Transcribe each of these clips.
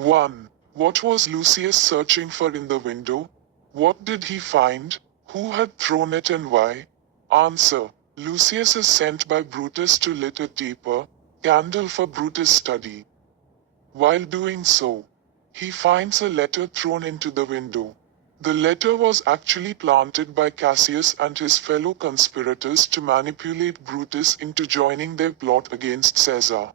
1. What was Lucius searching for in the window? What did he find? Who had thrown it and why? Answer. Lucius is sent by Brutus to lit a taper candle for Brutus' study. While doing so, he finds a letter thrown into the window. The letter was actually planted by Cassius and his fellow conspirators to manipulate Brutus into joining their plot against Caesar.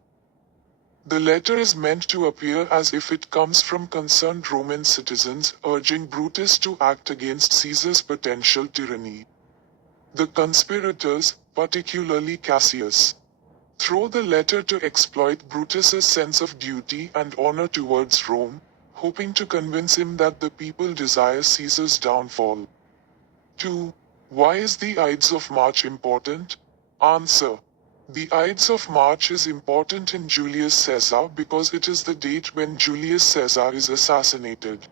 The letter is meant to appear as if it comes from concerned Roman citizens urging Brutus to act against Caesar's potential tyranny. The conspirators, particularly Cassius, throw the letter to exploit Brutus's sense of duty and honor towards Rome, hoping to convince him that the people desire Caesar's downfall. 2. Why is the Ides of March important? Answer. The Ides of March is important in Julius Caesar because it is the date when Julius Caesar is assassinated.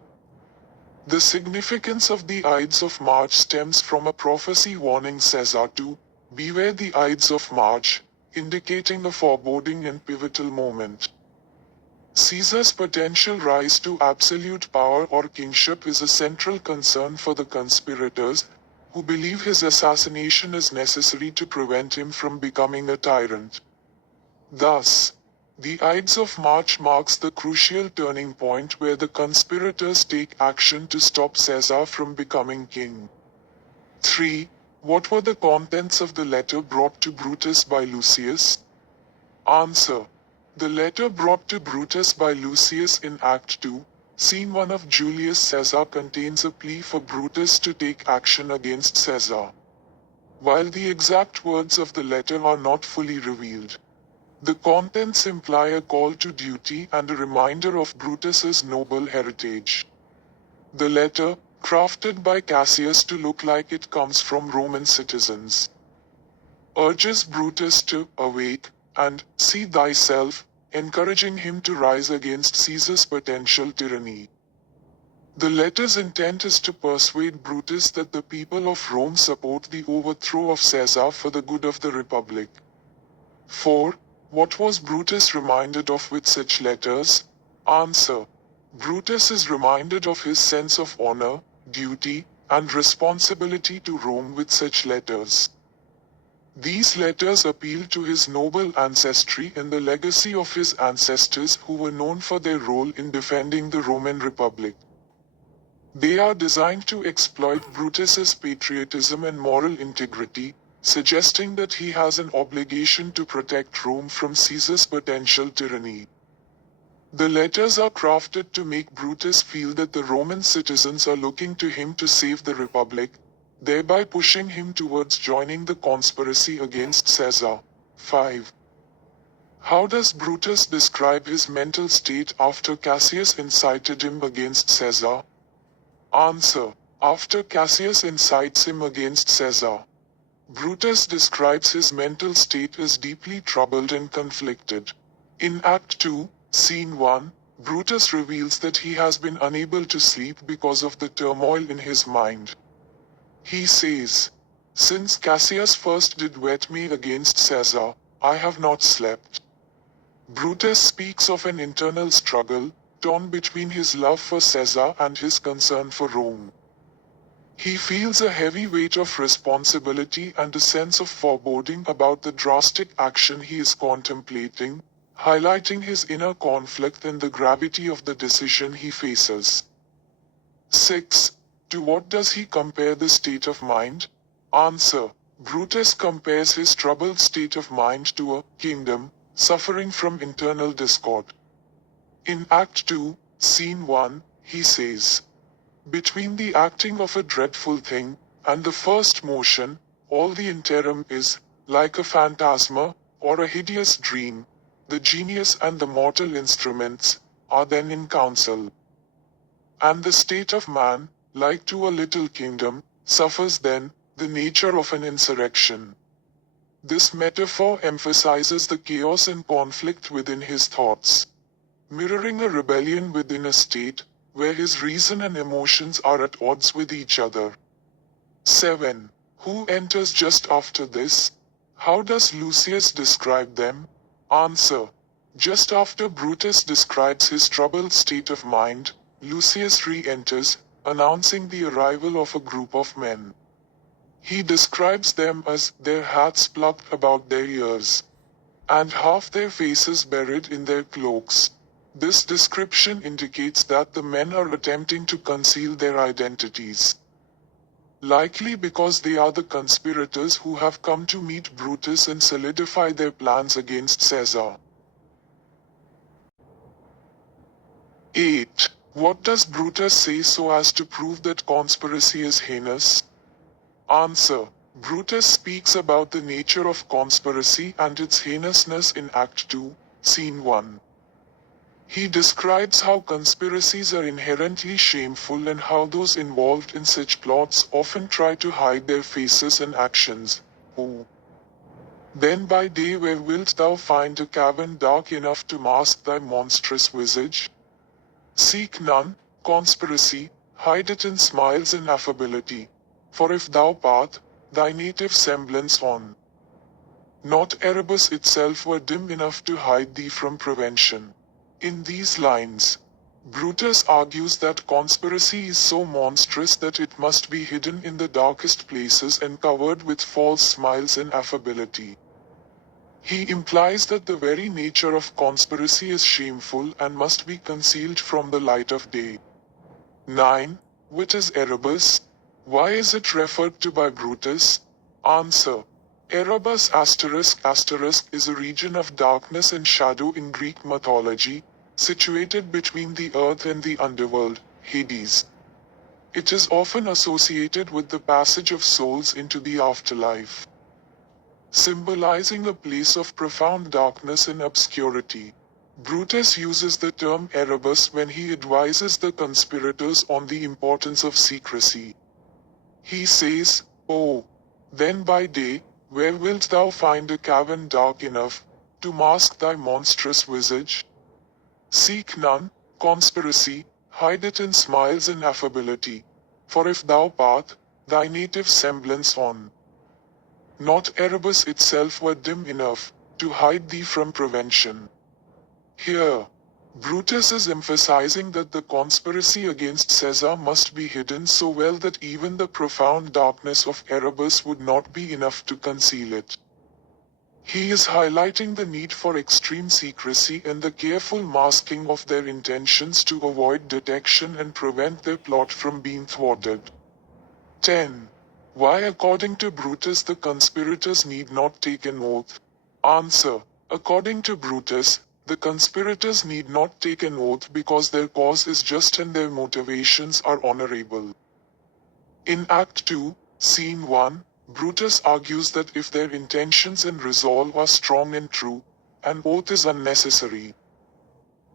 The significance of the Ides of March stems from a prophecy warning Caesar to beware the Ides of March, indicating a foreboding and pivotal moment. Caesar's potential rise to absolute power or kingship is a central concern for the conspirators, who believe his assassination is necessary to prevent him from becoming a tyrant. Thus, the Ides of March marks the crucial turning point where the conspirators take action to stop Caesar from becoming king. 3. What were the contents of the letter brought to Brutus by Lucius? Answer. The letter brought to Brutus by Lucius in Act 2, Scene 1 of Julius Caesar contains a plea for Brutus to take action against Caesar. While the exact words of the letter are not fully revealed, the contents imply a call to duty and a reminder of Brutus's noble heritage. The letter, crafted by Cassius to look like it comes from Roman citizens, urges Brutus to awake and see thyself, encouraging him to rise against Caesar's potential tyranny. The letter's intent is to persuade Brutus that the people of Rome support the overthrow of Caesar for the good of the Republic. 4. What was Brutus reminded of with such letters? Answer. Brutus is reminded of his sense of honor, duty, and responsibility to Rome with such letters. These letters appeal to his noble ancestry and the legacy of his ancestors who were known for their role in defending the Roman Republic. They are designed to exploit Brutus's patriotism and moral integrity, suggesting that he has an obligation to protect Rome from Caesar's potential tyranny. The letters are crafted to make Brutus feel that the Roman citizens are looking to him to save the Republic, thereby pushing him towards joining the conspiracy against Caesar. 5. How does Brutus describe his mental state after Cassius incited him against Caesar? Answer. After Cassius incites him against Caesar, Brutus describes his mental state as deeply troubled and conflicted. In Act 2, Scene 1, Brutus reveals that he has been unable to sleep because of the turmoil in his mind. He says, "Since Cassius first did wet me against Caesar, I have not slept." Brutus speaks of an internal struggle, torn between his love for Caesar and his concern for Rome. He feels a heavy weight of responsibility and a sense of foreboding about the drastic action he is contemplating, highlighting his inner conflict and the gravity of the decision he faces. 6. To what does he compare the state of mind? Answer. Brutus compares his troubled state of mind to a kingdom suffering from internal discord. In Act 2, Scene 1, he says, "Between the acting of a dreadful thing and the first motion, all the interim is, like a phantasma, or a hideous dream. The genius and the mortal instruments are then in council. And the state of man, like to a little kingdom, suffers then the nature of an insurrection." This metaphor emphasizes the chaos and conflict within his thoughts, mirroring a rebellion within a state where his reason and emotions are at odds with each other. 7. Who enters just after this? How does Lucius describe them? Answer. Just after Brutus describes his troubled state of mind, Lucius re-enters, announcing the arrival of a group of men. He describes them as their hats plucked about their ears, and half their faces buried in their cloaks. This description indicates that the men are attempting to conceal their identities. Likely because they are the conspirators who have come to meet Brutus and solidify their plans against Caesar. 8. What does Brutus say so as to prove that conspiracy is heinous? Answer. Brutus speaks about the nature of conspiracy and its heinousness in Act 2, Scene 1. He describes how conspiracies are inherently shameful and how those involved in such plots often try to hide their faces and actions. Oh. Then by day where wilt thou find a cavern dark enough to mask thy monstrous visage? Seek none, conspiracy, hide it in smiles and affability. For if thou part, thy native semblance on. Not Erebus itself were dim enough to hide thee from prevention. In these lines, Brutus argues that conspiracy is so monstrous that it must be hidden in the darkest places and covered with false smiles and affability. He implies that the very nature of conspiracy is shameful and must be concealed from the light of day. 9. What is Erebus? Why is it referred to by Brutus? Answer. Erebus *** is a region of darkness and shadow in Greek mythology, situated between the earth and the underworld, Hades. It is often associated with the passage of souls into the afterlife, symbolizing a place of profound darkness and obscurity. Brutus uses the term Erebus when he advises the conspirators on the importance of secrecy. He says, "Oh, then by day, where wilt thou find a cavern dark enough to mask thy monstrous visage? Seek none, conspiracy, hide it in smiles and affability. For if thou part, thy native semblance on. Not Erebus itself were dim enough to hide thee from prevention." Here, Brutus is emphasizing that the conspiracy against Caesar must be hidden so well that even the profound darkness of Erebus would not be enough to conceal it. He is highlighting the need for extreme secrecy and the careful masking of their intentions to avoid detection and prevent their plot from being thwarted. 10. Why according to Brutus the conspirators need not take an oath? Answer. According to Brutus, the conspirators need not take an oath because their cause is just and their motivations are honorable. In Act 2, Scene 1, Brutus argues that if their intentions and resolve are strong and true, an oath is unnecessary.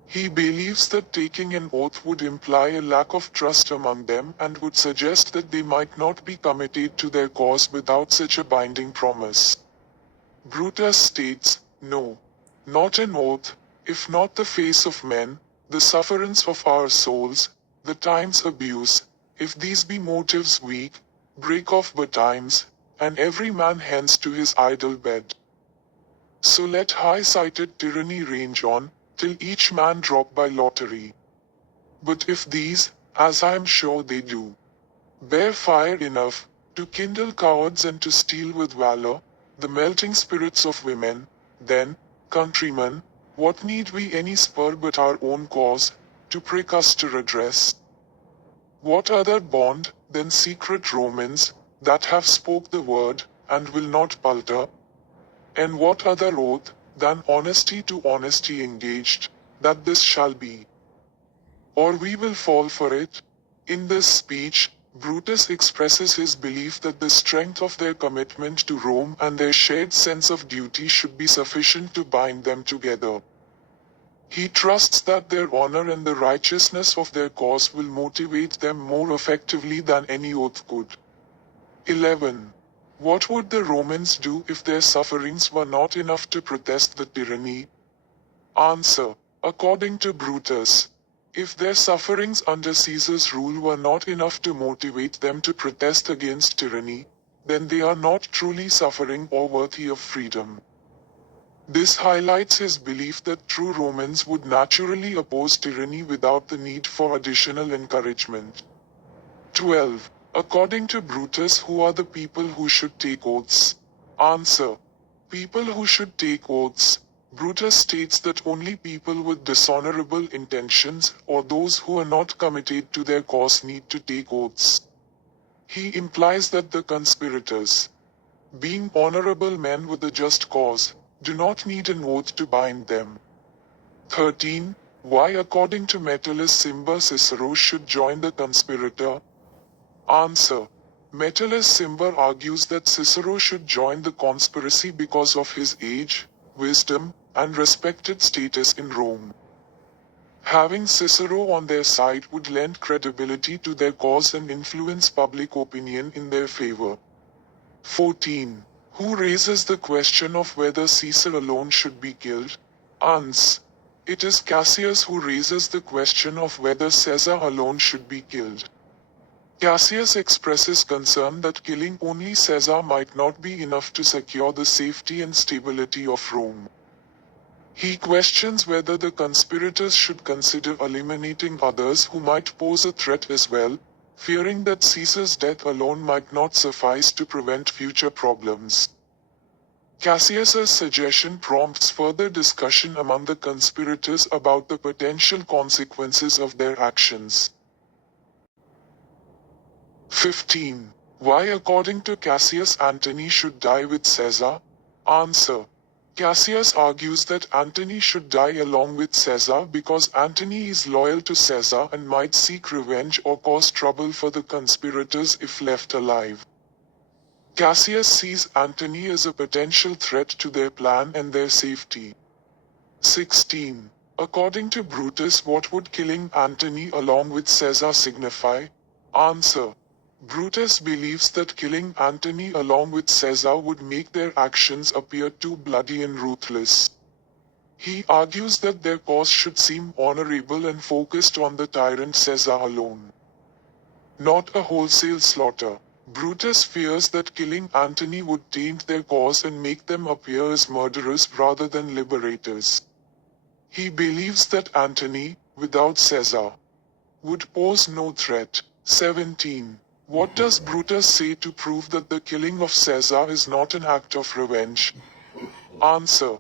He believes that taking an oath would imply a lack of trust among them and would suggest that they might not be committed to their cause without such a binding promise. Brutus states, "No, not an oath, if not the face of men, the sufferance of our souls, the time's abuse, if these be motives weak, break off betimes, and every man hence to his idle bed. So let high-sighted tyranny range on, till each man drop by lottery. But if these, as I am sure they do, bear fire enough to kindle cowards and to steal with valor the melting spirits of women, then, countrymen, what need we any spur but our own cause, to prick us to redress? What other bond, than secret Romans, that have spoke the word, and will not palter? And what other oath, than honesty to honesty engaged, that this shall be? Or we will fall for it?" In this speech, Brutus expresses his belief that the strength of their commitment to Rome and their shared sense of duty should be sufficient to bind them together. He trusts that their honor and the righteousness of their cause will motivate them more effectively than any oath could. 11. What would the Romans do if their sufferings were not enough to protest the tyranny? Answer. According to Brutus, if their sufferings under Caesar's rule were not enough to motivate them to protest against tyranny, then they are not truly suffering or worthy of freedom. This highlights his belief that true Romans would naturally oppose tyranny without the need for additional encouragement. 12. According to Brutus, who are the people who should take oaths? Answer. People who should take oaths. Brutus states that only people with dishonorable intentions or those who are not committed to their cause need to take oaths. He implies that the conspirators, being honorable men with a just cause, do not need an oath to bind them. 13. Why according to Metellus Cimber Cicero should join the conspirator? Answer. Metellus Cimber argues that Cicero should join the conspiracy because of his age, wisdom, and respected status in Rome. Having Cicero on their side would lend credibility to their cause and influence public opinion in their favor. 14. Who raises the question of whether Caesar alone should be killed? Ans. It is Cassius who raises the question of whether Caesar alone should be killed. Cassius expresses concern that killing only Caesar might not be enough to secure the safety and stability of Rome. He questions whether the conspirators should consider eliminating others who might pose a threat as well, fearing that Caesar's death alone might not suffice to prevent future problems. Cassius's suggestion prompts further discussion among the conspirators about the potential consequences of their actions. 15. Why according to Cassius Antony should die with Caesar? Answer. Cassius argues that Antony should die along with Caesar because Antony is loyal to Caesar and might seek revenge or cause trouble for the conspirators if left alive. Cassius sees Antony as a potential threat to their plan and their safety. 16. According to Brutus, what would killing Antony along with Caesar signify? Answer. Brutus believes that killing Antony along with Caesar would make their actions appear too bloody and ruthless. He argues that their cause should seem honorable and focused on the tyrant Caesar alone, not a wholesale slaughter. Brutus fears that killing Antony would taint their cause and make them appear as murderers rather than liberators. He believes that Antony, without Caesar, would pose no threat. 17. What does Brutus say to prove that the killing of Caesar is not an act of revenge? Answer.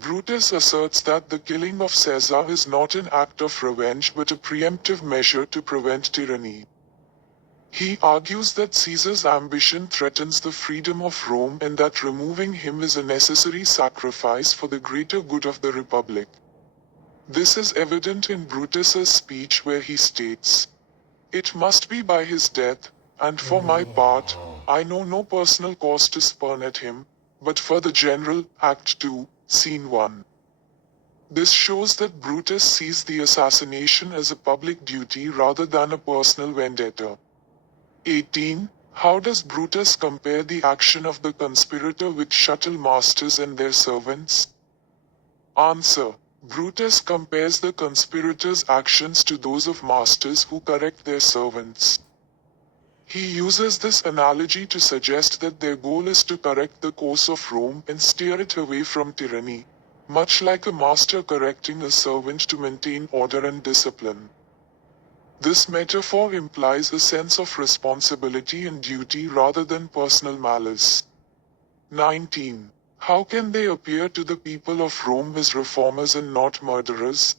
Brutus asserts that the killing of Caesar is not an act of revenge but a preemptive measure to prevent tyranny. He argues that Caesar's ambition threatens the freedom of Rome and that removing him is a necessary sacrifice for the greater good of the Republic. This is evident in Brutus's speech where he states, "It must be by his death, and for my part, I know no personal cause to spurn at him, but for the general." Act 2, Scene 1. This shows that Brutus sees the assassination as a public duty rather than a personal vendetta. 18. How does Brutus compare the action of the conspirator with shuttle masters and their servants? Answer. Brutus compares the conspirators' actions to those of masters who correct their servants. He uses this analogy to suggest that their goal is to correct the course of Rome and steer it away from tyranny, much like a master correcting a servant to maintain order and discipline. This metaphor implies a sense of responsibility and duty rather than personal malice. 19. How can they appear to the people of Rome as reformers and not murderers?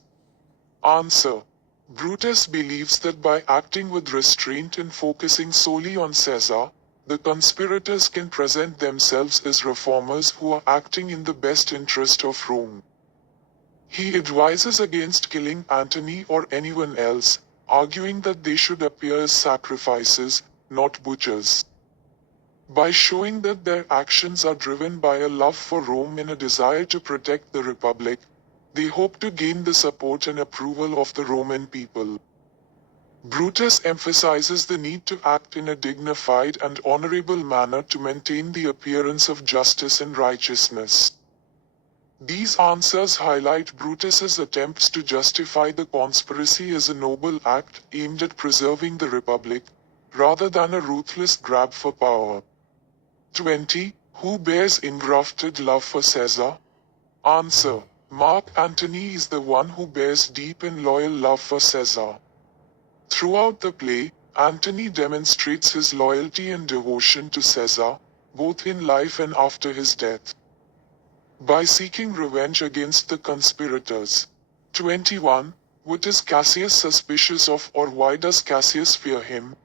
Answer. Brutus believes that by acting with restraint and focusing solely on Caesar, the conspirators can present themselves as reformers who are acting in the best interest of Rome. He advises against killing Antony or anyone else, arguing that they should appear as sacrifices, not butchers. By showing that their actions are driven by a love for Rome and a desire to protect the Republic, they hope to gain the support and approval of the Roman people. Brutus emphasizes the need to act in a dignified and honorable manner to maintain the appearance of justice and righteousness. These answers highlight Brutus's attempts to justify the conspiracy as a noble act aimed at preserving the Republic, rather than a ruthless grab for power. 20. Who bears engrafted love for Caesar? Answer. Mark Antony is the one who bears deep and loyal love for Caesar. Throughout the play, Antony demonstrates his loyalty and devotion to Caesar, both in life and after his death, by seeking revenge against the conspirators. 21. What is Cassius suspicious of, or why does Cassius fear him?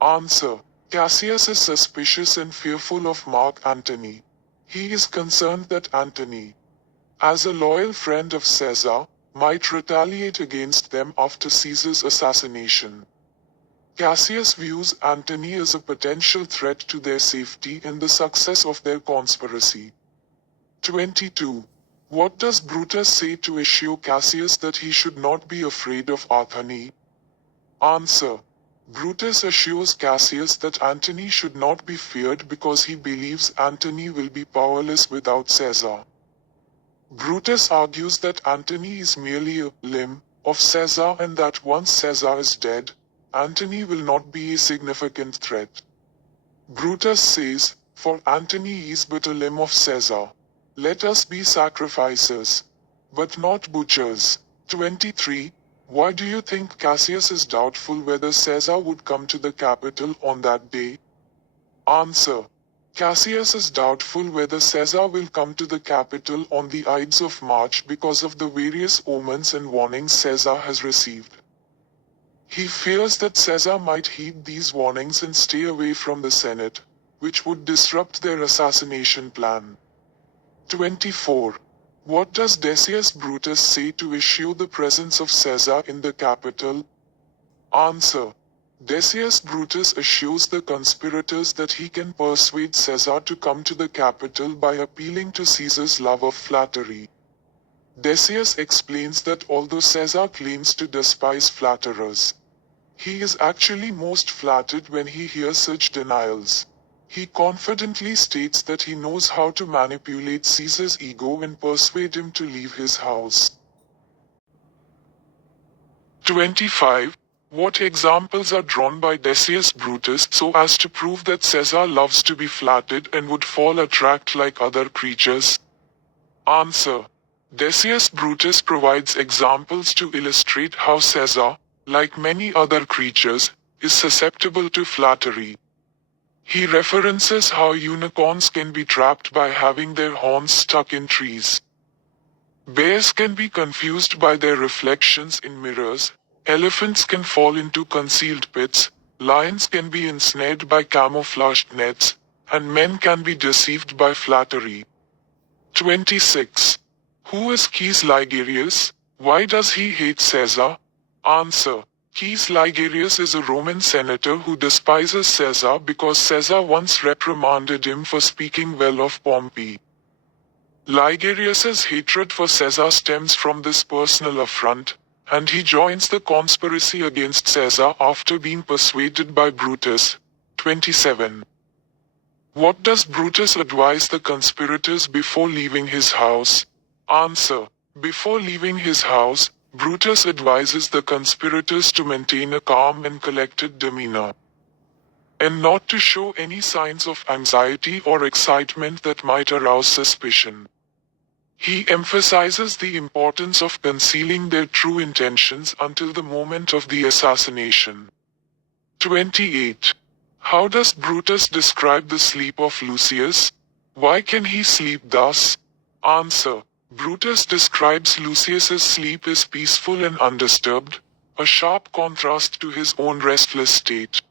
Answer. Cassius is suspicious and fearful of Mark Antony. He is concerned that Antony, as a loyal friend of Caesar, might retaliate against them after Caesar's assassination. Cassius views Antony as a potential threat to their safety and the success of their conspiracy. 22. What does Brutus say to assure Cassius that he should not be afraid of Antony? Answer. Brutus assures Cassius that Antony should not be feared because he believes Antony will be powerless without Caesar. Brutus argues that Antony is merely a limb of Caesar and that once Caesar is dead, Antony will not be a significant threat. Brutus says, for Antony is but a limb of Caesar. Let us be sacrificers, but not butchers. 23. Why do you think Cassius is doubtful whether Caesar would come to the capital on that day? Answer. Cassius is doubtful whether Caesar will come to the capital on the Ides of March because of the various omens and warnings Caesar has received. He fears that Caesar might heed these warnings and stay away from the Senate, which would disrupt their assassination plan. 24. What does Decius Brutus say to issue the presence of Caesar in the capital? Answer. Decius Brutus assures the conspirators that he can persuade Caesar to come to the capital by appealing to Caesar's love of flattery. Decius explains that although Caesar claims to despise flatterers, he is actually most flattered when he hears such denials. He confidently states that he knows how to manipulate Caesar's ego and persuade him to leave his house. 25. What examples are drawn by Decius Brutus so as to prove that Caesar loves to be flattered and would fall attract like other creatures? Answer. Decius Brutus provides examples to illustrate how Caesar, like many other creatures, is susceptible to flattery. He references how unicorns can be trapped by having their horns stuck in trees. Bears can be confused by their reflections in mirrors, elephants can fall into concealed pits, lions can be ensnared by camouflaged nets, and men can be deceived by flattery. 26. Who is Caius Ligarius? Why does he hate Caesar? Answer. Caius Ligarius is a Roman senator who despises Caesar because Caesar once reprimanded him for speaking well of Pompey. Ligarius's hatred for Caesar stems from this personal affront, and he joins the conspiracy against Caesar after being persuaded by Brutus. 27. What does Brutus advise the conspirators before leaving his house? Answer. Before leaving his house, Brutus advises the conspirators to maintain a calm and collected demeanor, and not to show any signs of anxiety or excitement that might arouse suspicion. He emphasizes the importance of concealing their true intentions until the moment of the assassination. 28. How does Brutus describe the sleep of Lucius? Why can he sleep thus? Answer. Brutus describes Lucius's sleep as peaceful and undisturbed, a sharp contrast to his own restless state.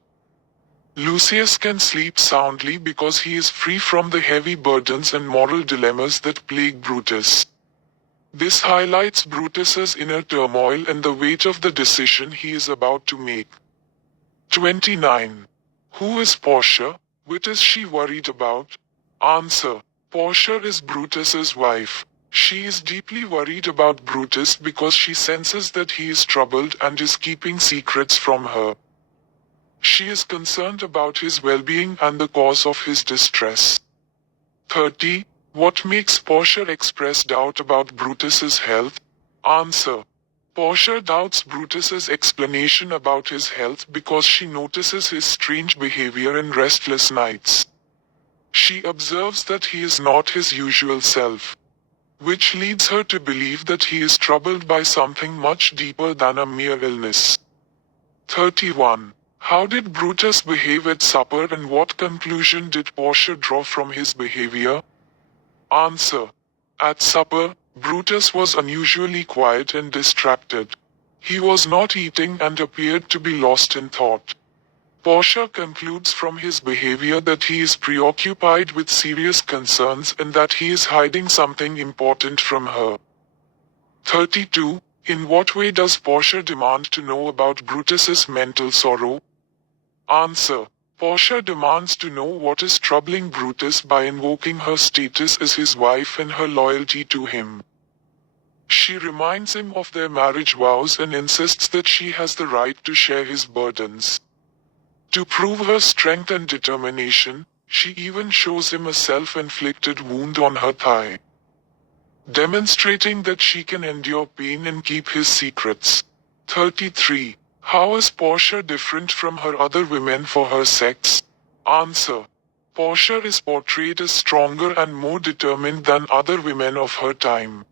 Lucius can sleep soundly because he is free from the heavy burdens and moral dilemmas that plague Brutus. This highlights Brutus's inner turmoil and the weight of the decision he is about to make. 29. Who is Portia? What is she worried about? Answer. Portia is Brutus's wife. She is deeply worried about Brutus because she senses that he is troubled and is keeping secrets from her. She is concerned about his well-being and the cause of his distress. 30. What makes Portia express doubt about Brutus's health? Answer. Portia doubts Brutus's explanation about his health because she notices his strange behavior and restless nights. She observes that he is not his usual self. which leads her to believe that he is troubled by something much deeper than a mere illness. 31. How did Brutus behave at supper and what conclusion did Portia draw from his behavior? Answer. At supper, Brutus was unusually quiet and distracted. He was not eating and appeared to be lost in thought. Portia concludes from his behavior that he is preoccupied with serious concerns and that he is hiding something important from her. 32. In what way does Portia demand to know about Brutus's mental sorrow? Answer. Portia demands to know what is troubling Brutus by invoking her status as his wife and her loyalty to him. She reminds him of their marriage vows and insists that she has the right to share his burdens. To prove her strength and determination, she even shows him a self-inflicted wound on her thigh, demonstrating that she can endure pain and keep his secrets. 33. How is Portia different from her other women for her sex? Answer. Portia is portrayed as stronger and more determined than other women of her time.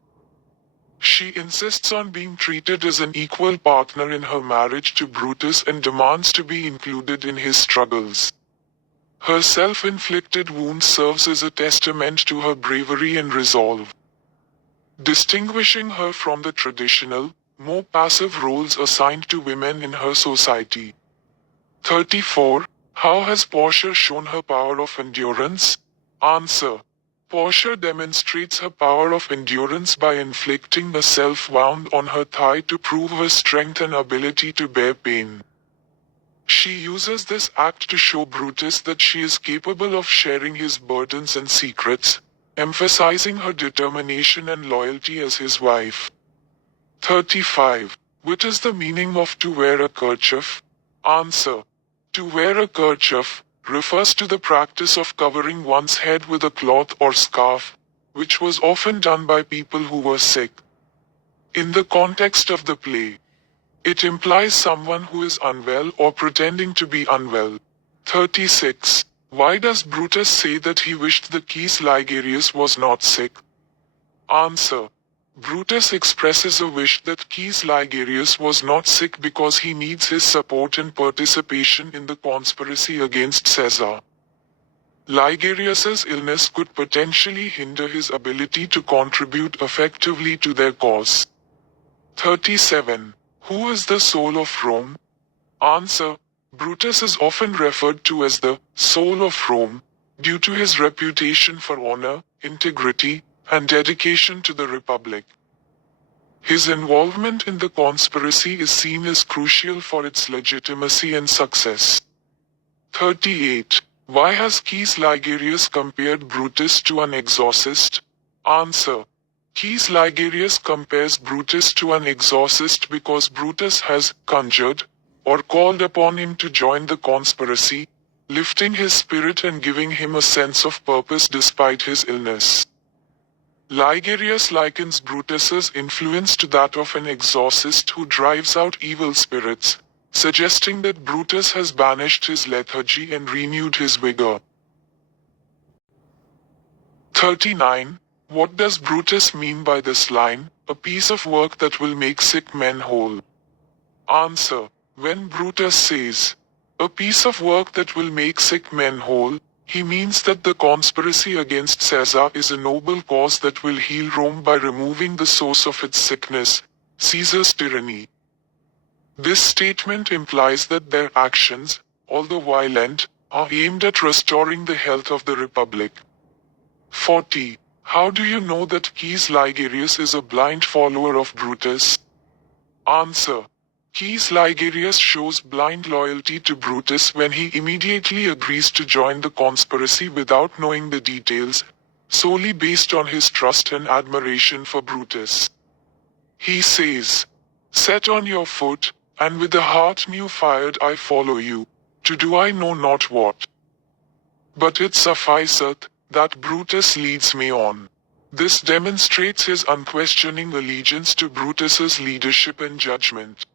She insists on being treated as an equal partner in her marriage to Brutus and demands to be included in his struggles. Her self-inflicted wound serves as a testament to her bravery and resolve, distinguishing her from the traditional, more passive roles assigned to women in her society. 34. How has Portia shown her power of endurance? Answer. Portia demonstrates her power of endurance by inflicting a self-wound on her thigh to prove her strength and ability to bear pain. She uses this act to show Brutus that she is capable of sharing his burdens and secrets, emphasizing her determination and loyalty as his wife. 35. What is the meaning of to wear a kerchief? Answer. To wear a kerchief refers to the practice of covering one's head with a cloth or scarf, which was often done by people who were sick. In the context of the play, it implies someone who is unwell or pretending to be unwell. 36. Why does Brutus say that he wished the Caius Ligarius was not sick? Answer. Brutus expresses a wish that Caius Ligarius was not sick because he needs his support and participation in the conspiracy against Cesar. Ligarius's illness could potentially hinder his ability to contribute effectively to their cause. 37. Who is the soul of Rome? Answer. Brutus is often referred to as the soul of Rome, due to his reputation for honor, integrity, and dedication to the Republic. His involvement in the conspiracy is seen as crucial for its legitimacy and success. 38. Why has Caius Ligarius compared Brutus to an exorcist? Answer. Caius Ligarius compares Brutus to an exorcist because Brutus has conjured, or called upon him to join the conspiracy, lifting his spirit and giving him a sense of purpose despite his illness. Ligarius likens Brutus's influence to that of an exorcist who drives out evil spirits, suggesting that Brutus has banished his lethargy and renewed his vigor. 39. What does Brutus mean by this line, a piece of work that will make sick men whole? Answer. When Brutus says, a piece of work that will make sick men whole, he means that the conspiracy against Caesar is a noble cause that will heal Rome by removing the source of its sickness, Caesar's tyranny. This statement implies that their actions, although violent, are aimed at restoring the health of the Republic. 40. How do you know that Caius Ligarius is a blind follower of Brutus? Answer. Caius Ligarius shows blind loyalty to Brutus when he immediately agrees to join the conspiracy without knowing the details, solely based on his trust and admiration for Brutus. He says, "Set on your foot, and with a heart new fired I follow you, to do I know not what. But it sufficeth, that Brutus leads me on." This demonstrates his unquestioning allegiance to Brutus's leadership and judgment.